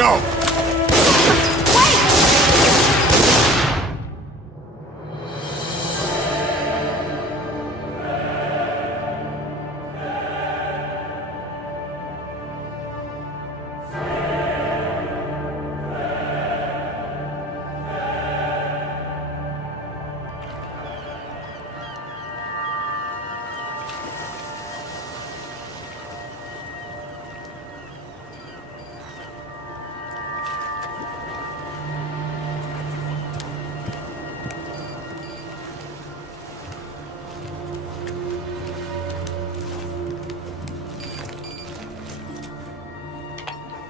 No!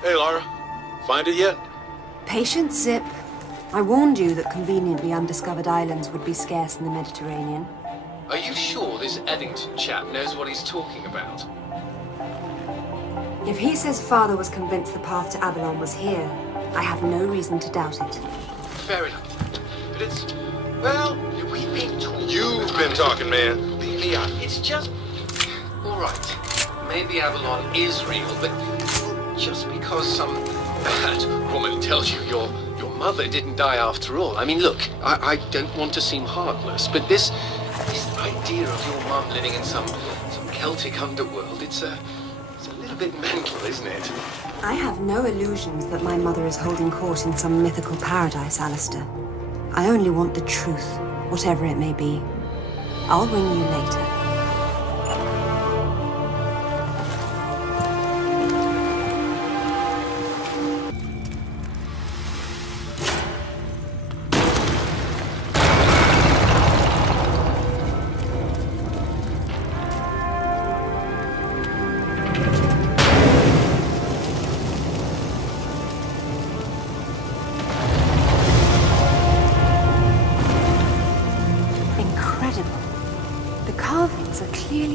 Hey, Lara. Find it yet? Patience, Zip. I warned you that conveniently undiscovered islands would be scarce in the Mediterranean. Are you sure this Eddington chap knows what he's talking about? If he says Father was convinced the path to Avalon was here, I have no reason to doubt it. Fair enough. But it's... well, we've been talking... You've been talking, man. Yeah, it's just... all right. Maybe Avalon is real, but just because some bad woman tells you your mother didn't die after all. I mean, look, I don't want to seem heartless, but this idea of your mum living in some Celtic underworld, it's a little bit mental, isn't it? I have no illusions that my mother is holding court in some mythical paradise, Alistair. I only want the truth, whatever it may be. I'll ring you later.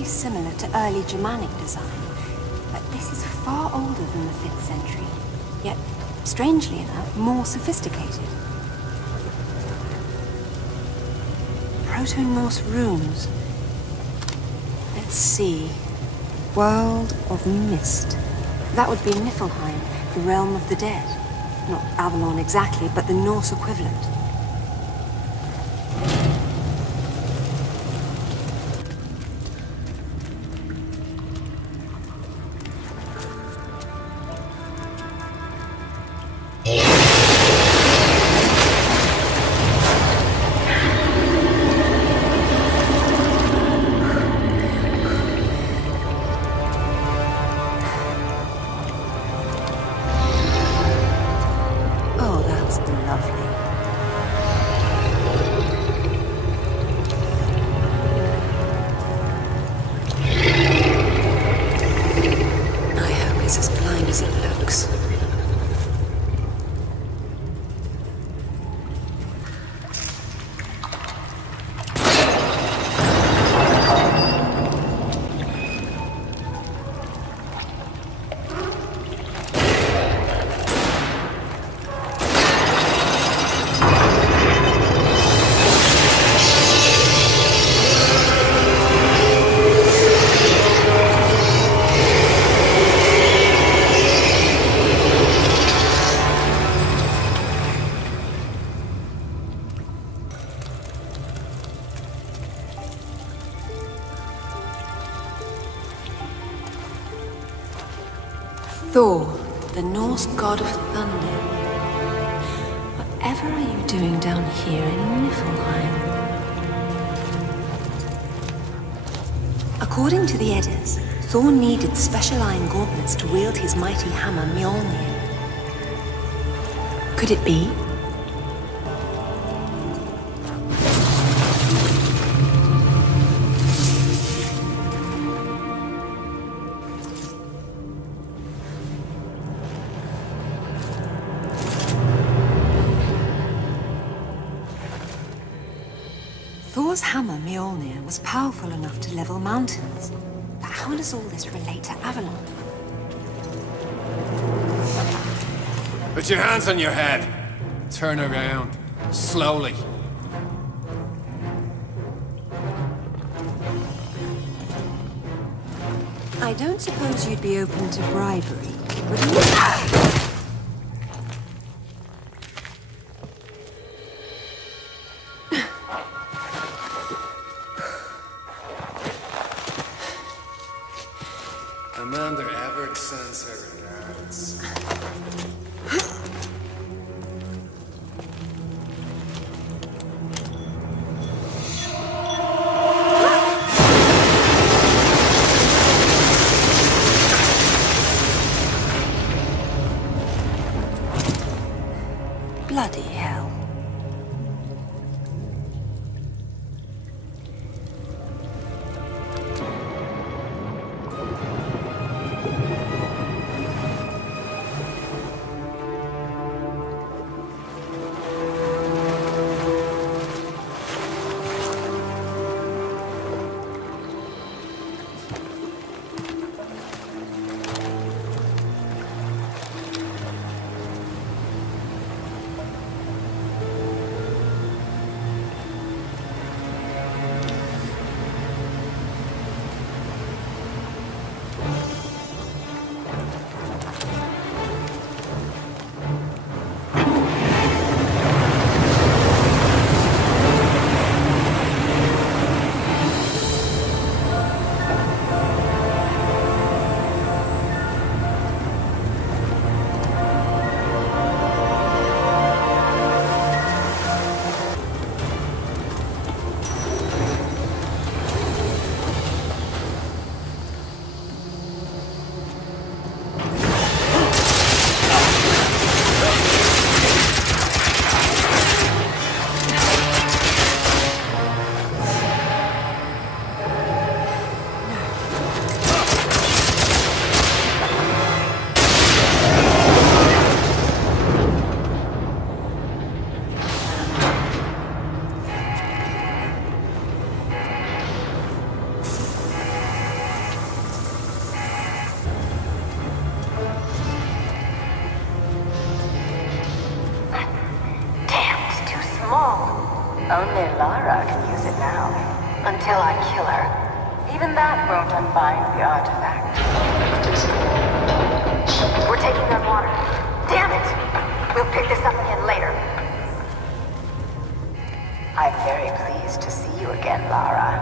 Similar to early Germanic design, but this is far older than the 5th century, yet, strangely enough, more sophisticated. Proto-Norse runes. Let's see. World of Mist. That would be Niflheim, the realm of the dead. Not Avalon exactly, but the Norse equivalent. Thor, the Norse god of thunder. Whatever are you doing down here in Niflheim? According to the Eddas, Thor needed special iron gauntlets to wield his mighty hammer Mjolnir. Could it be? Thor's hammer, Mjolnir, was powerful enough to level mountains. But how does all this relate to Avalon? Put your hands on your head. Turn around. Slowly. I don't suppose you'd be open to bribery, would you? Amanda Everett sends her regards. Bloody hell. Only Lara can use it now. Until I kill her. Even that won't unbind the artifact. We're taking on water. Damn it! We'll pick this up again later. I'm very pleased to see you again, Lara.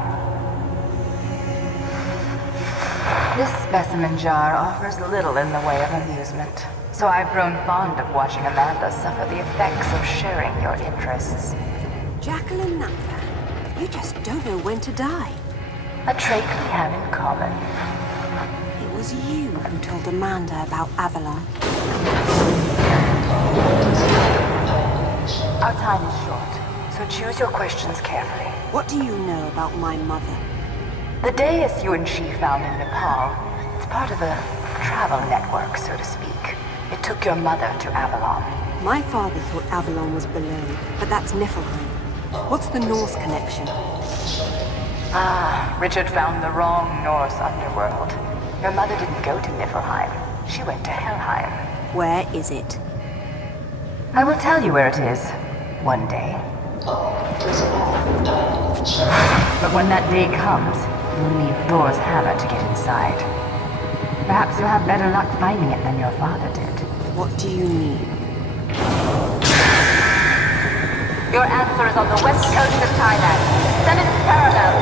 This specimen jar offers little in the way of amusement, so I've grown fond of watching Amanda suffer the effects of sharing your interests. Jacqueline Napa, you just don't know when to die. A trait we have in common. It was you who told Amanda about Avalon. Our time is short, so choose your questions carefully. What do you know about my mother? The dais you and she found in Nepal, it's part of a travel network, so to speak. It took your mother to Avalon. My father thought Avalon was below, but that's Niflheim. What's the Norse connection? Ah, Richard found the wrong Norse underworld. Your mother didn't go to Niflheim. She went to Helheim. Where is it? I will tell you where it is, one day. But when that day comes, you'll need Thor's hammer to get inside. Perhaps you'll have better luck finding it than your father did. What do you mean? Your answer is on the west coast of Thailand. 7 parallel.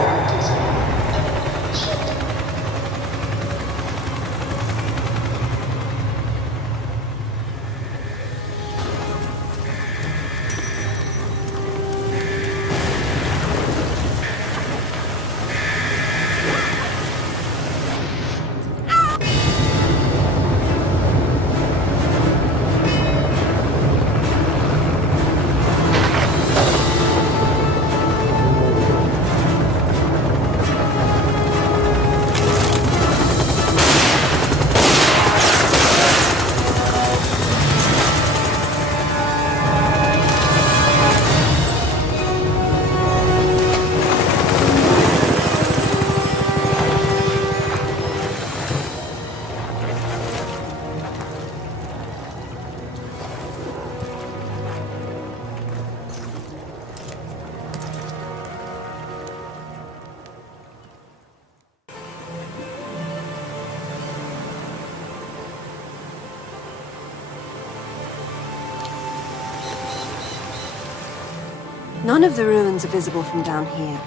None of the ruins are visible from down here.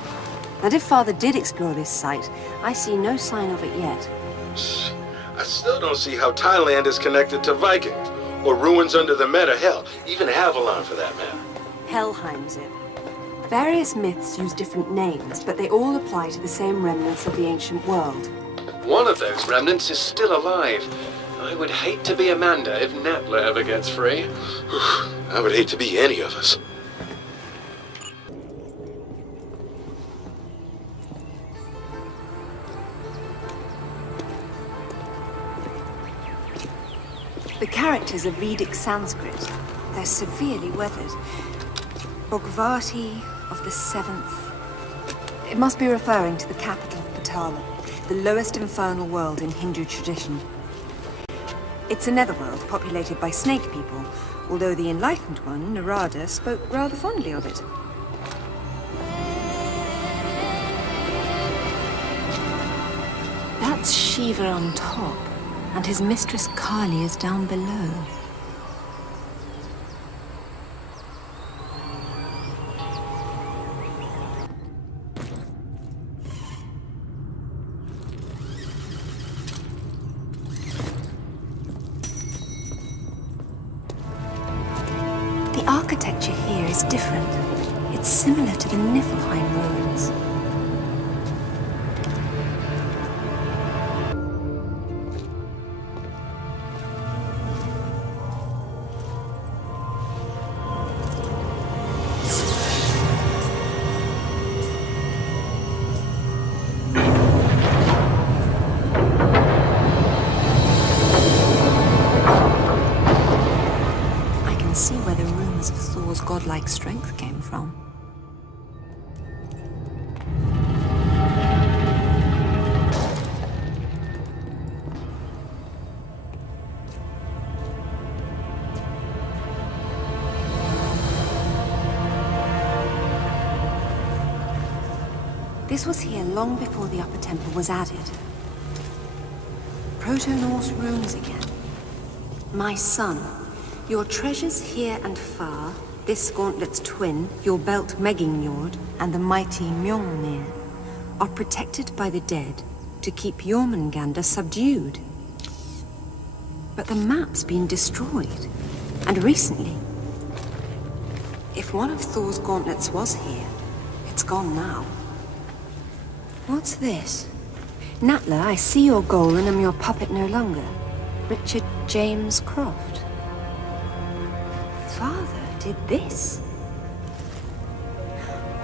And if Father did explore this site, I see no sign of it yet. I still don't see how Thailand is connected to Vikings, or ruins under the Meta. Hell, even Avalon for that matter. Helheim's it. Various myths use different names, but they all apply to the same remnants of the ancient world. One of those remnants is still alive. I would hate to be Amanda if Natla ever gets free. I would hate to be any of us. The characters are Vedic Sanskrit. They're severely weathered. Bhagavati of the 7th. It must be referring to the capital of Patala, the lowest infernal world in Hindu tradition. It's a netherworld populated by snake people, although the enlightened one, Narada, spoke rather fondly of it. That's Shiva on top, and his mistress Kali is down below. The architecture here is different. It's similar to the Niflheim ruins. See where the rumors of Thor's godlike strength came from. This was here long before the Upper Temple was added. Proto-Norse runes again. My son. Your treasures here and far, this gauntlet's twin, your belt Megingjord, and the mighty Mjolnir, are protected by the dead to keep Jormungandr subdued. But the map's been destroyed, and recently. If one of Thor's gauntlets was here, it's gone now. What's this? Natla, I see your goal and am your puppet no longer. Richard James Croft. Father did this.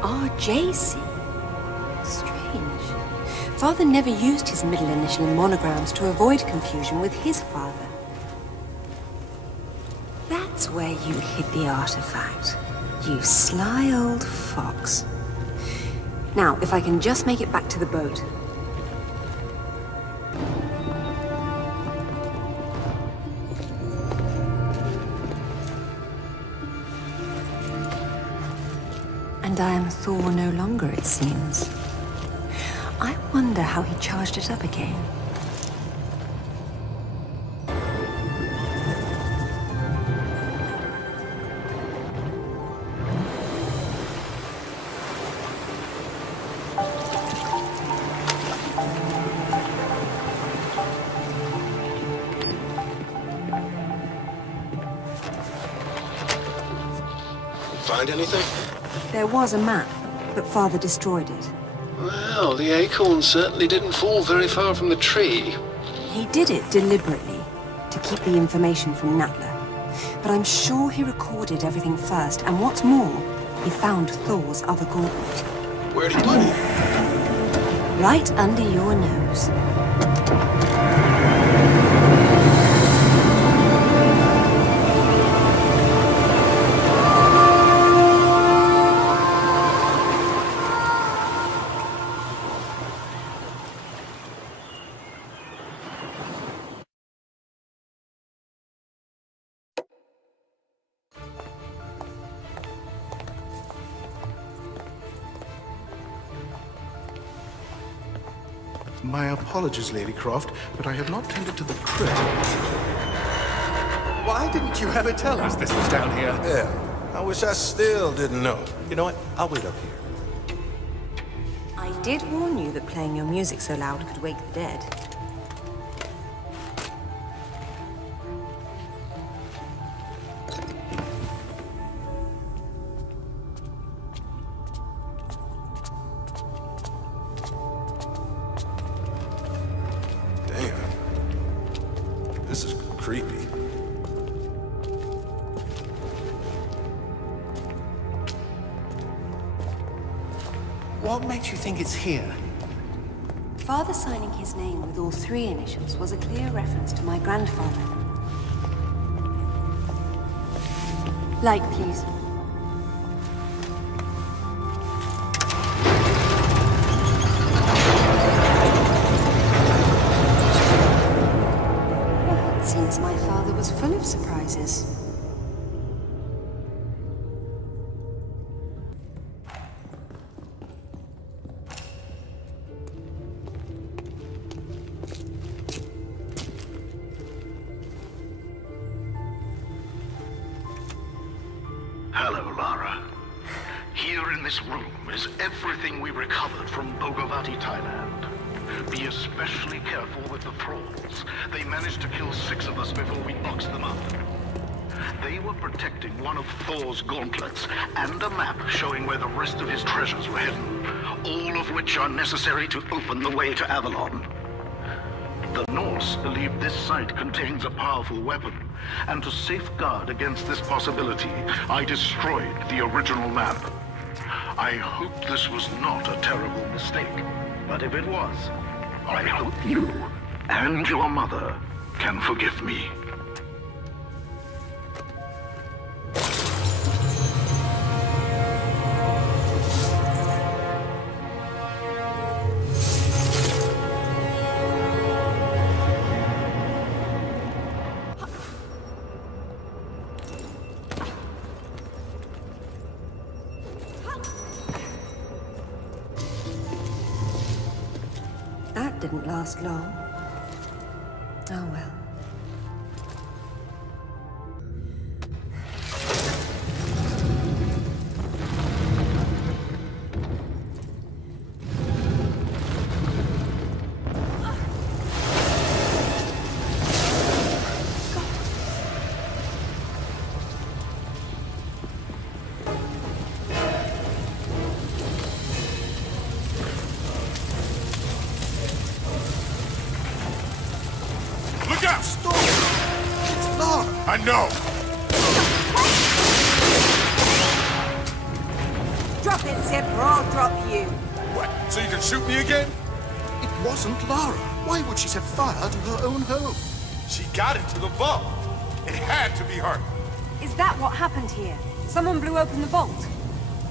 RJC. Strange. Father never used his middle initial in monograms to avoid confusion with his father. That's where you hid the artifact. You sly old fox. Now, if I can just make it back to the boat. And I am Thor no longer, it seems. I wonder how he charged it up again. Find anything? There was a map, but Father destroyed it. Well, the acorn certainly didn't fall very far from the tree. He did it deliberately, to keep the information from Natla. But I'm sure he recorded everything first, and what's more, he found Thor's other gauntlet. Where'd he put it? Right under your nose. My apologies, Lady Croft, but I have not tended to the crypt. Why didn't you ever tell us this was down here? Yeah, I wish I still didn't know. You know what? I'll wait up here. I did warn you that playing your music so loud could wake the dead. creepy. What makes you think it's here? Father signing his name with all three initials was a clear reference to my grandfather. Light, please. Well, it seems my father was full of surprises. Hello, Lara. Here in this room is everything we recovered from Bogavati, Thailand. Be especially careful with the thralls. They managed to kill 6 of us before we boxed them up. They were protecting one of Thor's gauntlets and a map showing where the rest of his treasures were hidden, all of which are necessary to open the way to Avalon. The Norse believe this site contains a powerful weapon, and to safeguard against this possibility, I destroyed the original map. I hope this was not a terrible mistake, but if it was, I hope you and your mother can forgive me. That didn't last long. Oh well. Look out! Stop! It's Lara! I know! Drop it, Zip, or I'll drop you. What, so you can shoot me again? It wasn't Lara. Why would she set fire to her own home? She got into the vault. It had to be her. Is that what happened here? Someone blew open the vault?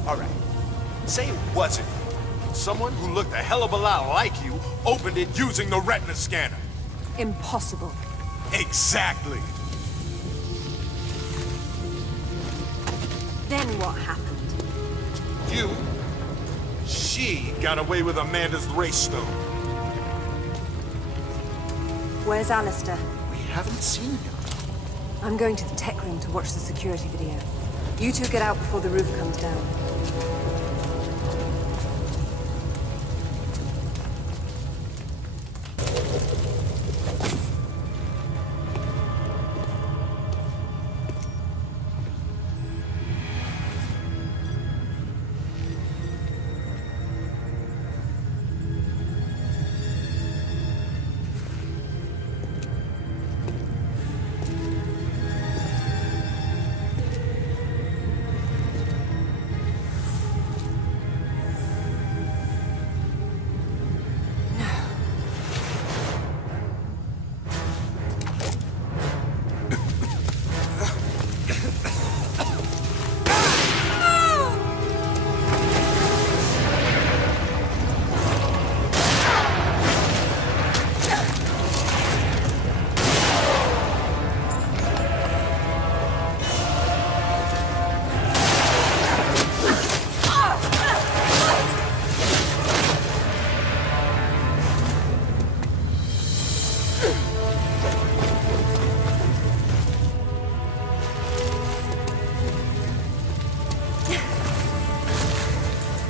All right. Say it wasn't you. Someone who looked a hell of a lot like you opened it using the retina scanner. Impossible. Exactly. Then what happened? She got away with Amanda's race stone. Where's Alistair? We haven't seen him. I'm going to the tech room to watch the security video. You two get out before the roof comes down.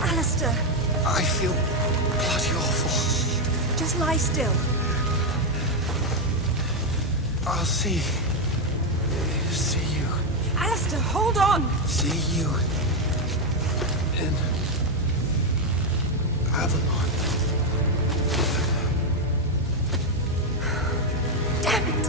Alistair, I feel bloody awful. just lie still. I'll see you. Alistair, hold on! See you in Avalon. Damn it!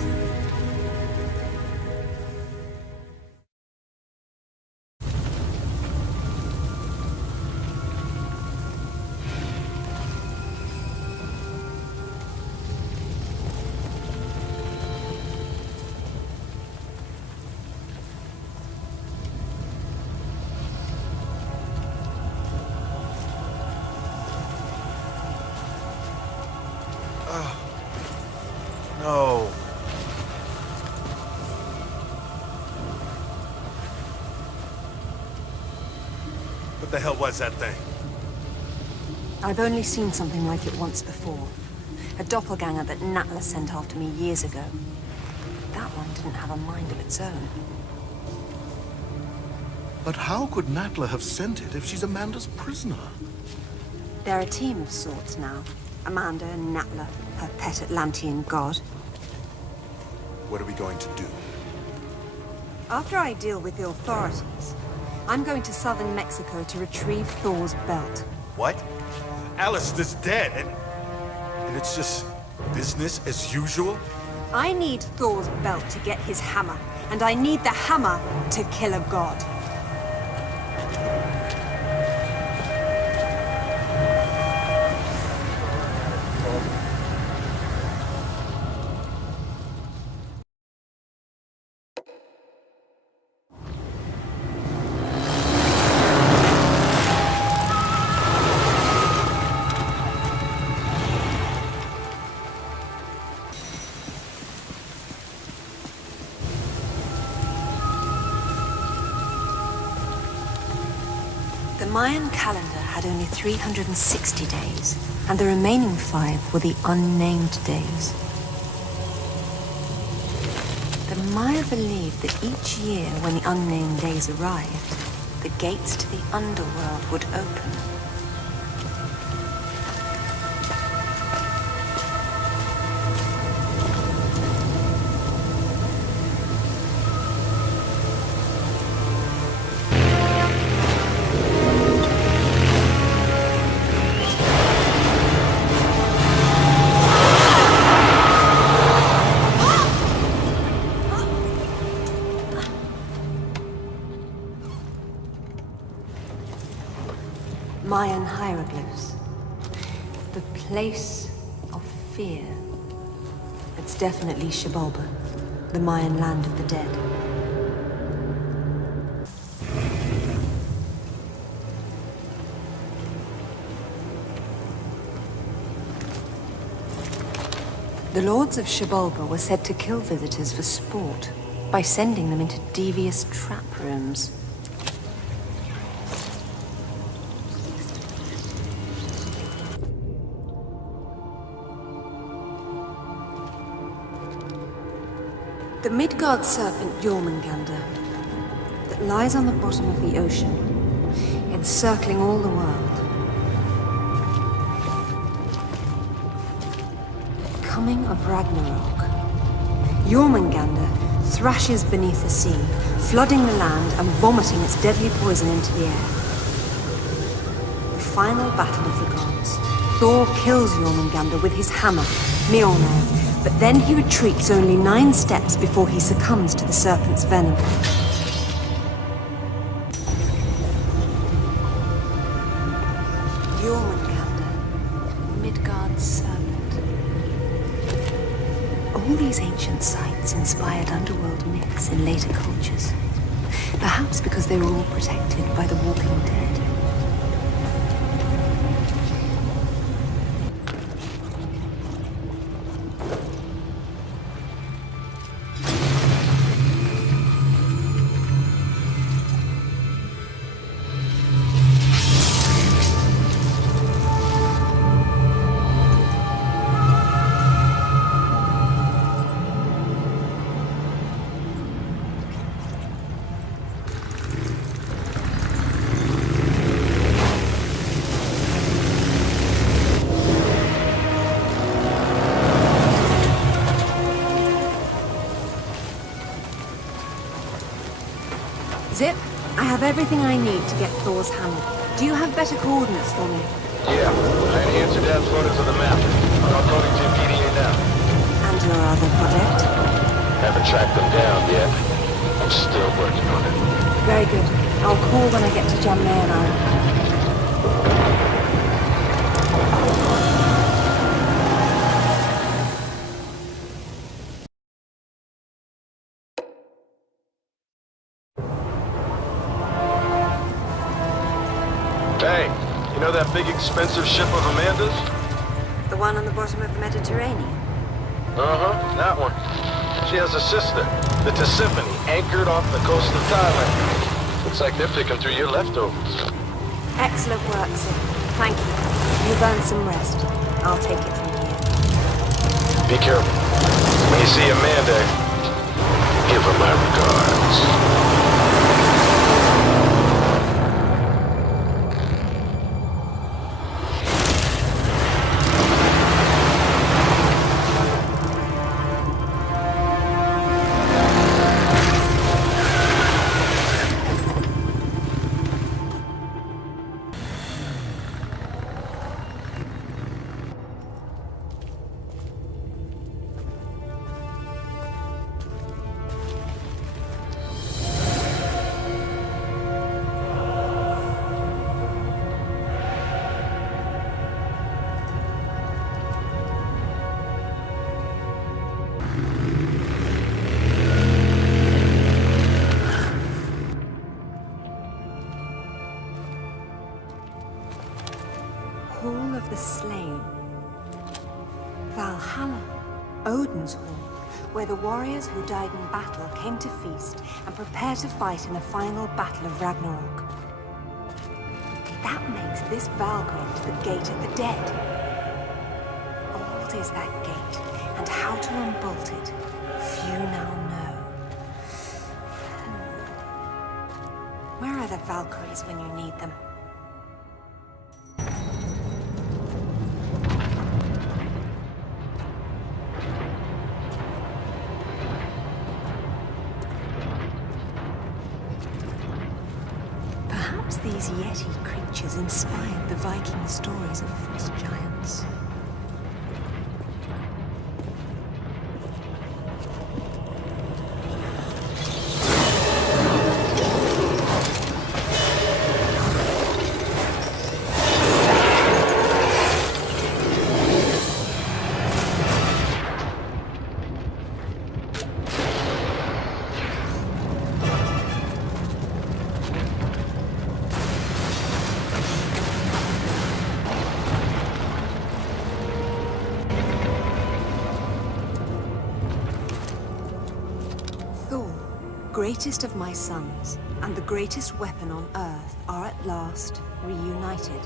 No. What the hell was that thing? I've only seen something like it once before. A doppelganger that Natla sent after me years ago. That one didn't have a mind of its own. But how could Natla have sent it if she's Amanda's prisoner? They're a team of sorts now. Amanda and Natla, her pet Atlantean god. What are we going to do? After I deal with the authorities, I'm going to southern Mexico to retrieve Thor's belt. What? Alistair's dead, and it's just business as usual? I need Thor's belt to get his hammer, and I need the hammer to kill a god. The Mayan calendar had only 360 days, and the remaining 5 were the unnamed days. The Maya believed that each year when the unnamed days arrived, the gates to the Underworld would open. Mayan hieroglyphs. The place of fear. It's definitely Xibalba, the Mayan land of the dead. The lords of Xibalba were said to kill visitors for sport by sending them into devious trap rooms. The Midgard serpent Jormungandr that lies on the bottom of the ocean, encircling all the world. Coming of Ragnarok. Jormungandr thrashes beneath the sea, flooding the land and vomiting its deadly poison into the air. The final battle of the gods. Thor kills Jormungandr with his hammer, Mjolnir. But then he retreats only 9 steps before he succumbs to the serpent's venom. Jormungandr, Midgard's serpent. All these ancient sites inspired underworld myths in later cultures. Perhaps because they were all protected by the Walking Dead. Zip, I have everything I need to get Thor's hammer. Do you have better coordinates for me? Yeah, I enhanced Dad's photos of the map. I'm uploading to PDA now. And your other project? Haven't tracked them down yet. I'm still working on it. Very good. I'll call when I get to Jamnayan. Hey, you know that big expensive ship of Amanda's? The one on the bottom of the Mediterranean? Uh-huh, that one. She has a sister, the Tisiphone, anchored off the coast of Thailand. Looks like they're picking through your leftovers. Excellent work, Sid. Thank you. You've earned some rest. I'll take it from here. Be careful. When you see Amanda, give her my regards. Hall of the Slain. Valhalla. Odin's Hall, where the warriors who died in battle came to feast and prepare to fight in the final battle of Ragnarok. That makes this Valgrade the gate of the dead. Old is that gate, and how to unbolt it, few now know. Where are the Valkyries when you need them? Perhaps these Yeti creatures inspired the Viking stories of frost giants. Greatest of my sons, and the greatest weapon on Earth, are at last reunited.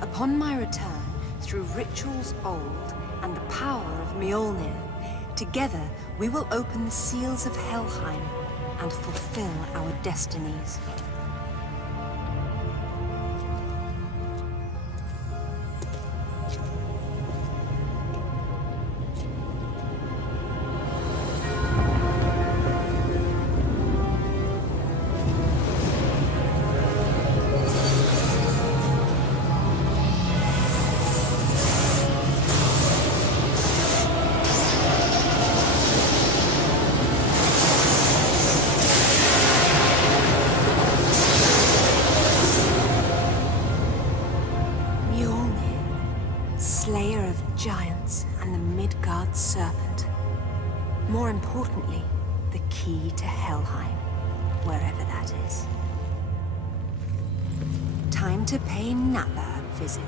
Upon my return, through rituals old and the power of Mjolnir, together we will open the seals of Helheim and fulfill our destinies. Slayer of giants and the Midgard serpent. More importantly, the key to Helheim, wherever that is. Time to pay Nala a visit.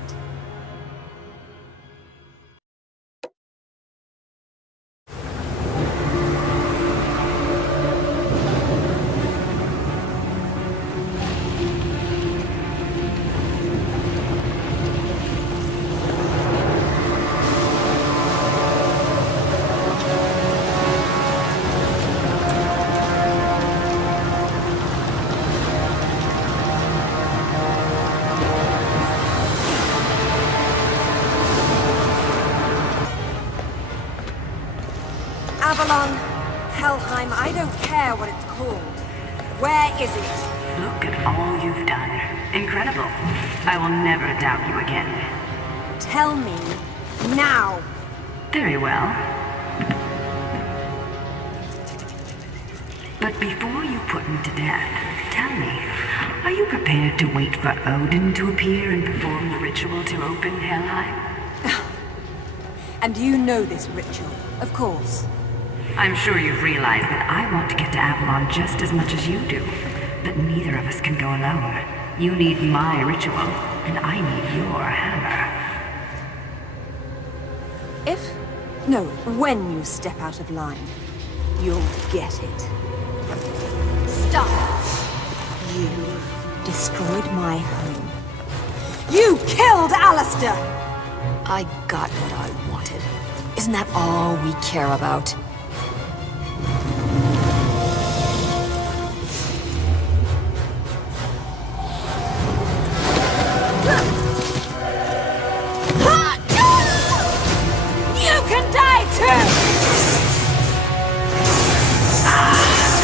Avalon, Helheim, I don't care what it's called. Where is it? Look at all you've done. Incredible. I will never doubt you again. Tell me, now! Very well. But before you put me to death, tell me, are you prepared to wait for Odin to appear and perform the ritual to open Helheim? And you know this ritual, of course. I'm sure you've realized that I want to get to Avalon just as much as you do. But neither of us can go alone. You need my ritual, and I need your hammer. If No, when you step out of line, you'll get it. Stop! You destroyed my home. You killed Alistair! I got what I wanted. Isn't that all we care about? You can die too!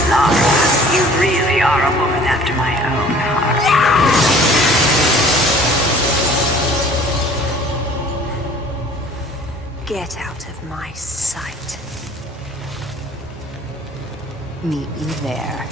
Laura, you really are a woman after my own heart. Get out of my sight. Meet you there.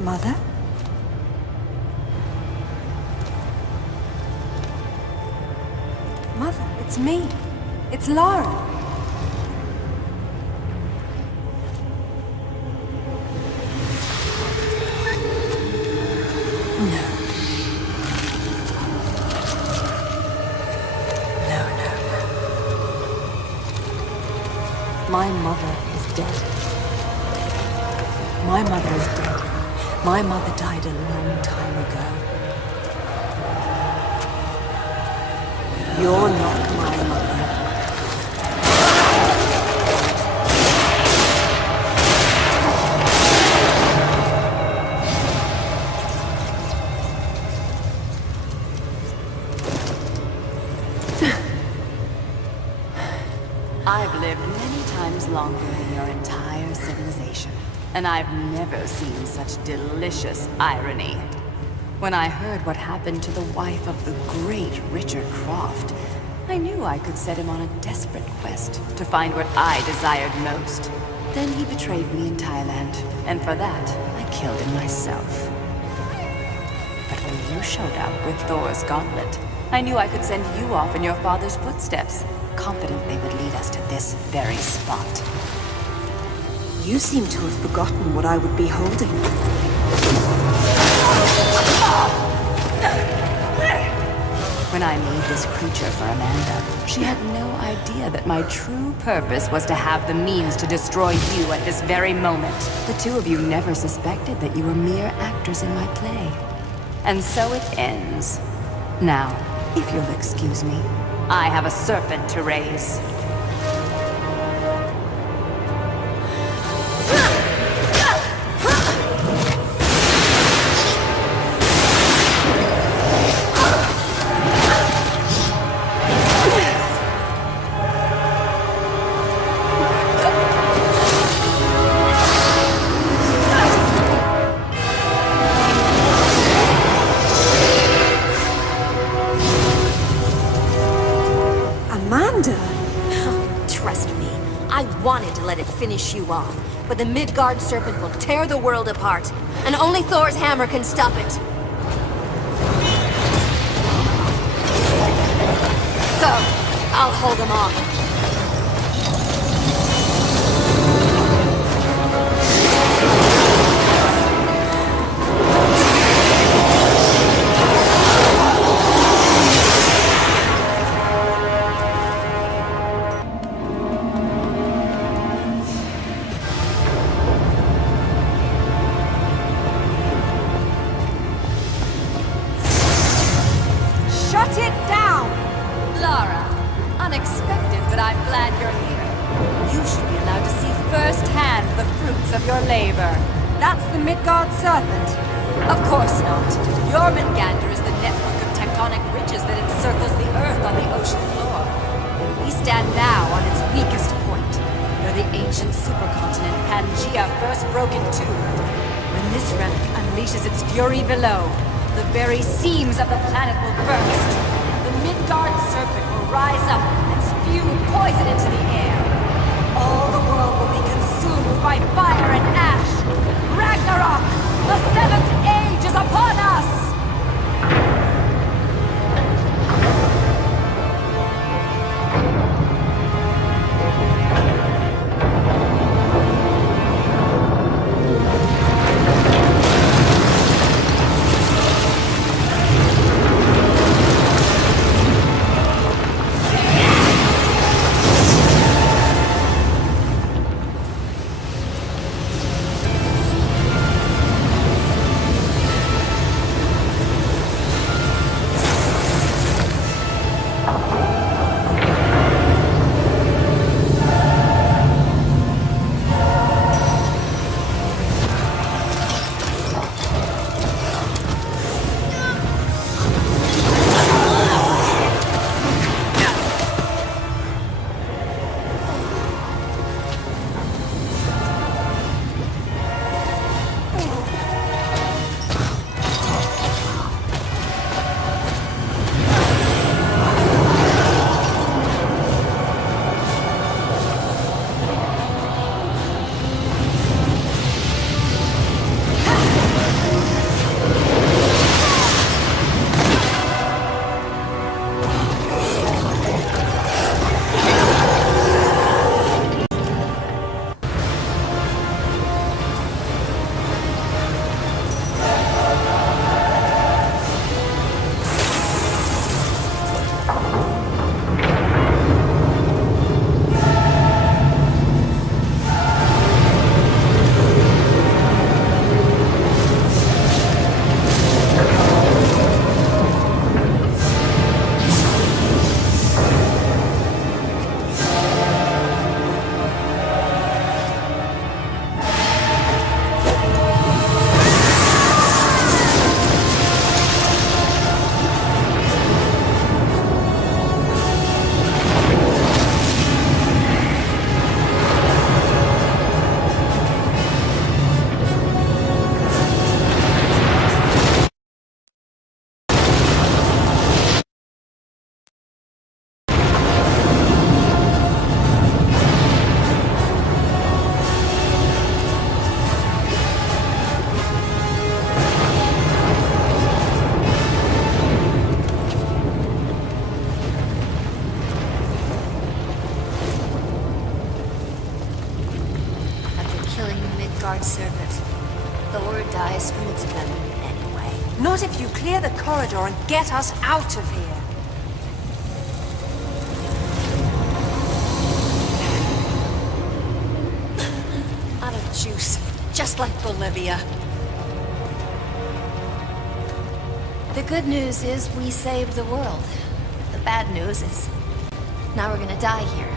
Mother? Mother, it's me. It's Lara. No. No, no. My mother is dead. My mother is dead. My mother died a long time ago. You're not my mother. I've lived many times longer than your entire civilization, and I've never seen such delicious irony. When I heard what happened to the wife of the great Richard Croft, I knew I could set him on a desperate quest to find what I desired most. Then he betrayed me in Thailand, and for that, I killed him myself. But when you showed up with Thor's gauntlet, I knew I could send you off in your father's footsteps, confident they would lead us to this very spot. You seem to have forgotten what I would be holding. When I made this creature for Amanda, she had no idea that my true purpose was to have the means to destroy you at this very moment. The two of you never suspected that you were mere actors in my play. And so it ends. Now, if you'll excuse me, I have a serpent to raise. Finish you off, but the Midgard serpent will tear the world apart, and only Thor's hammer can stop it. So, I'll hold him off. Below, the very seams of the planet will burst. The Midgard serpent will rise up and spew poison into the air. All the world will be consumed by fire and ash. Ragnarok! The seventh age is upon us! Serpent. Thor dies from its venom anyway. Not if you clear the corridor and get us out of here. juice, just like Bolivia. The good news is we saved the world. The bad news is now we're gonna die here.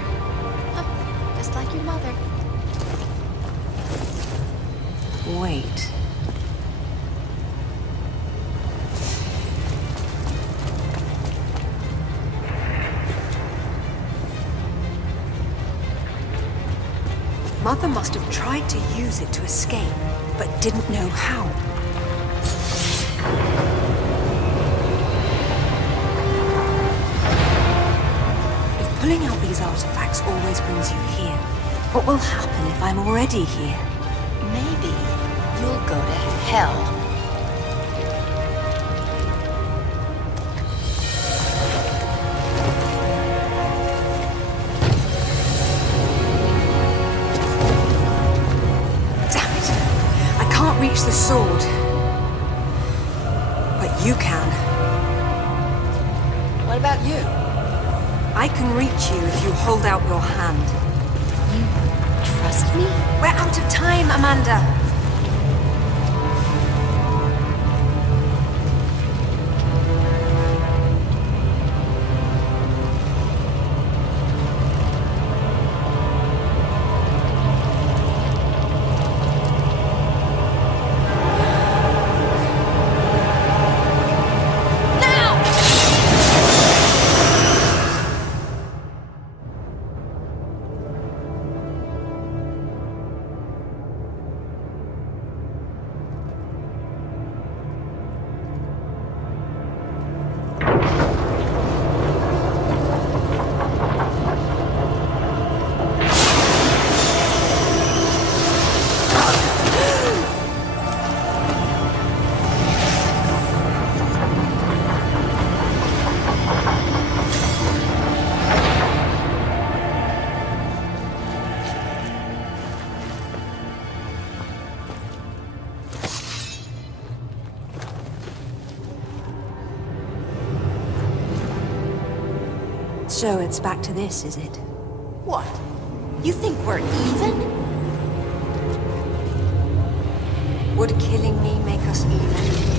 Huh, just like your mother. Wait. Mother must have tried to use it to escape, but didn't know how. If pulling out these artifacts always brings you here, what will happen if I'm already here? Maybe you'll go to hell. Reach the sword. But you can. What about you? I can reach you if you hold out your hand. You trust me? We're out of time, Amanda. So it's back to this, is it? What? You think we're even? Would killing me make us even?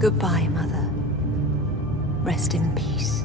Goodbye, Mother. Rest in peace.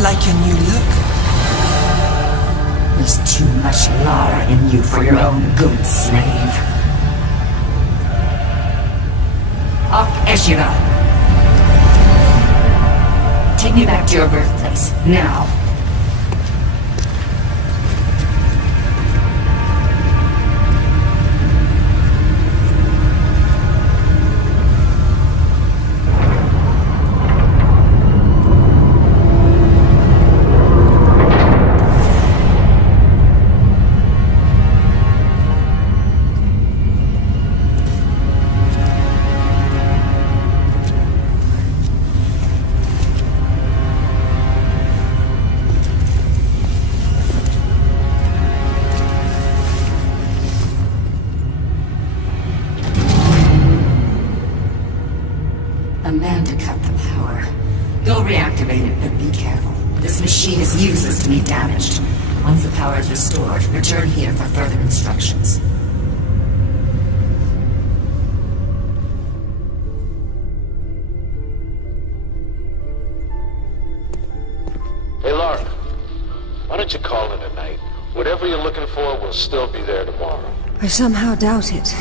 Like your new look. There's too much Lara in you for your own good, slave. Up, Eshira. Take me back to your birthplace, now. Amanda cut the power. Go reactivate it, but be careful. This machine is useless to be damaged. Once the power is restored, return here for further instructions. Hey, Lara. Why don't you call it a night? Whatever you're looking for will still be there tomorrow. I somehow doubt it.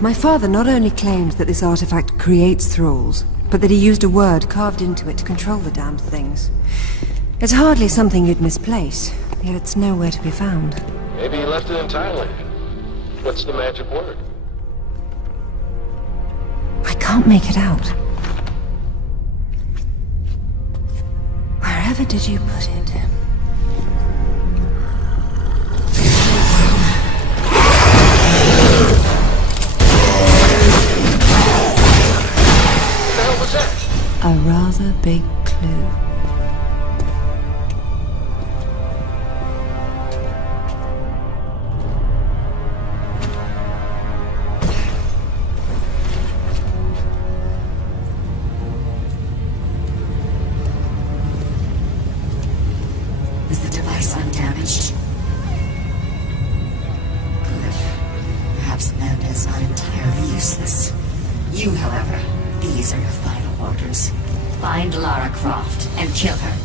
My father not only claimed that this artifact creates thralls, but that he used a word carved into it to control the damned things. It's hardly something you'd misplace, yet it's nowhere to be found. Maybe he left it in Thailand. What's the magic word? I can't make it out. Wherever did you put it? A rather big clue. Is the device undamaged? Good. Perhaps Amanda is not entirely useless. You, however, these are your final orders. Find Lara Croft and kill her.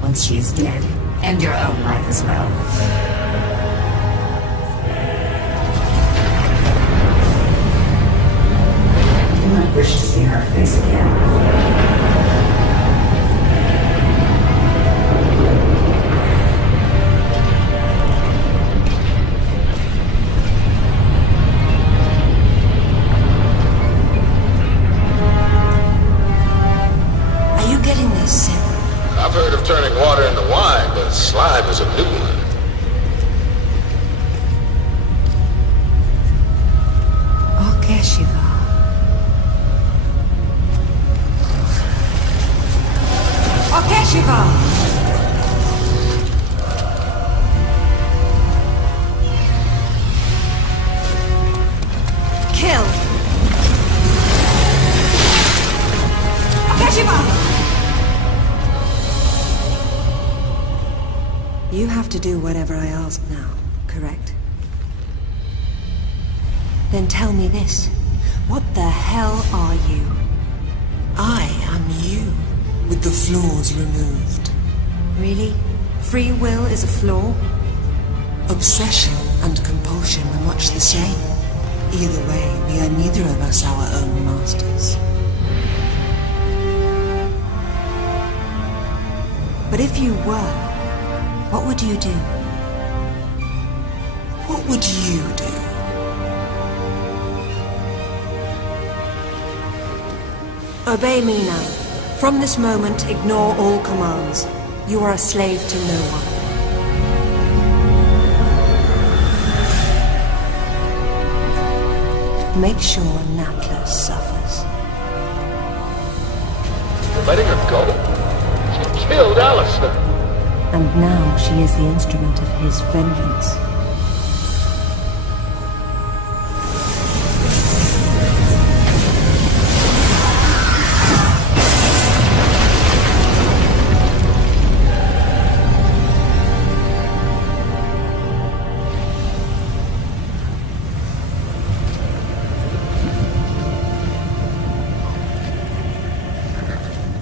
Once she is dead, end your own life as well. I do not wish to see her face again. I've heard of turning water into wine, but slime is a new one. Shiva. Okay, Shiva! Kill! Okay, Shiva! You have to do whatever I ask now, correct? Then tell me this. What the hell are you? I am you, with the flaws removed. Really? Free will is a flaw? Obsession and compulsion are much the same. Either way, we are neither of us our own masters. But if you were, what would you do? What would you do? Obey me now. From this moment, ignore all commands. You are a slave to no one. Make sure Natla suffers. You're letting her go? She killed Alistair. And now she is the instrument of his vengeance.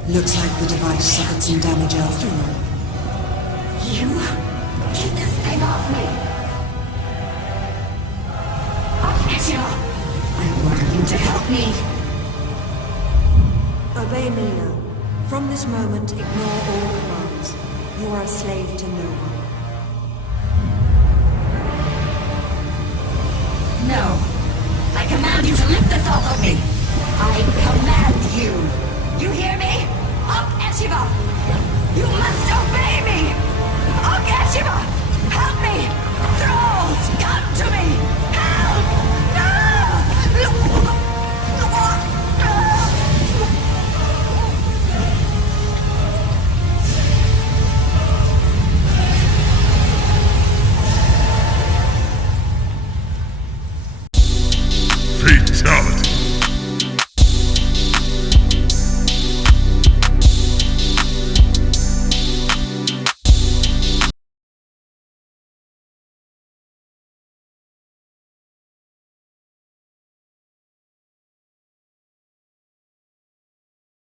Looks like the device suffered some damage after all. You? Get this thing off me! I'll get you! I order you to help me! Obey me now. From this moment, ignore all commands. You are a slave to no one. No! I command you to lift this off of me!